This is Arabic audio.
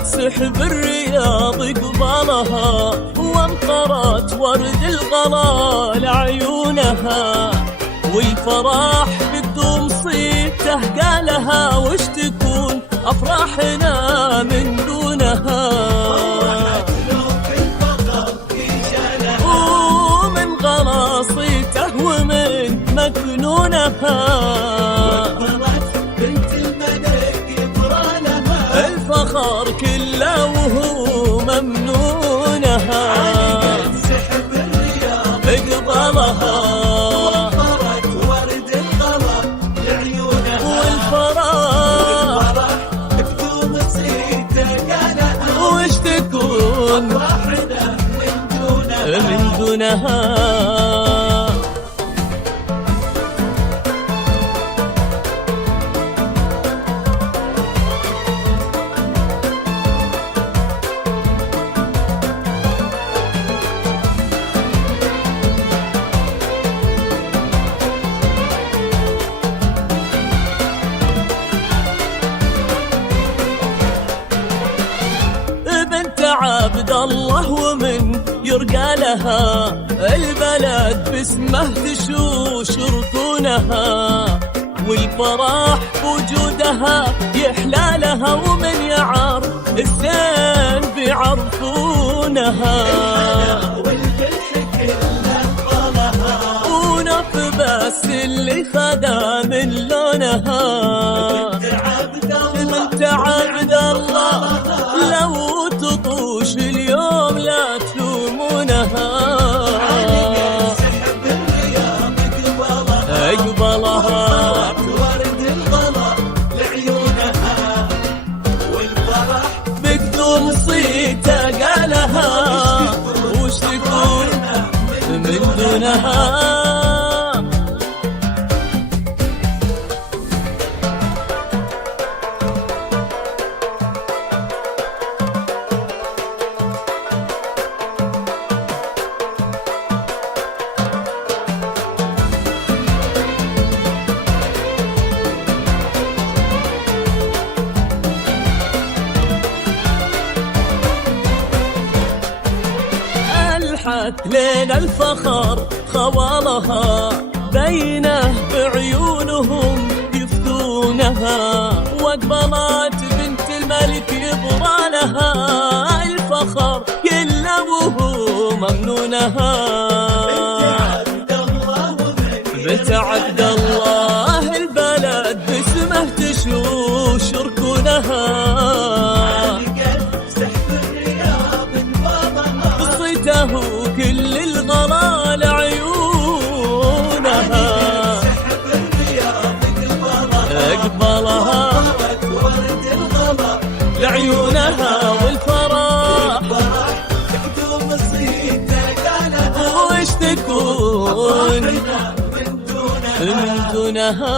جات سحب الرياض قبالها، وامطرت ورد الغلا لعيونها، والفرح بدون صيته قالها وش تكون أفراحنا من دونها. ومن غلا صيته ومن مكنونها، الفخر كله وهو ممنونها، سحب الرياض اقبلها وفرت ورد الغلا لعيونها، والفرح بدون صيته قالها وش تكون أفراحنا من دونها. عبد الله ومن يرقى لها، البلد باسمه تشوش ركونها، والفرح بوجودها يحلى لها، ومن يعر الزين بيعرفونها، ونفبس اللي خدا من لونها. بنت عبد الله لو تطوش اليوم لا تلومونها، سحب الرياض اقبلها ورد الغلا لعيونها، والفرح بدون صيته قالها وش تكون من دونها. لين الفخر خوالها، بينه بعيونهم يفدونها، واقبلت بنت الملك يبرالها، الفخر كله وهو ممنونها. بنت عبد الله البلد باسمه تشوش ركونها، كل الغلا لعيونها، اقبلها ورد الغلا لعيونها، والفرح بدون صيته قالها وش تكون من دونها. من دونها.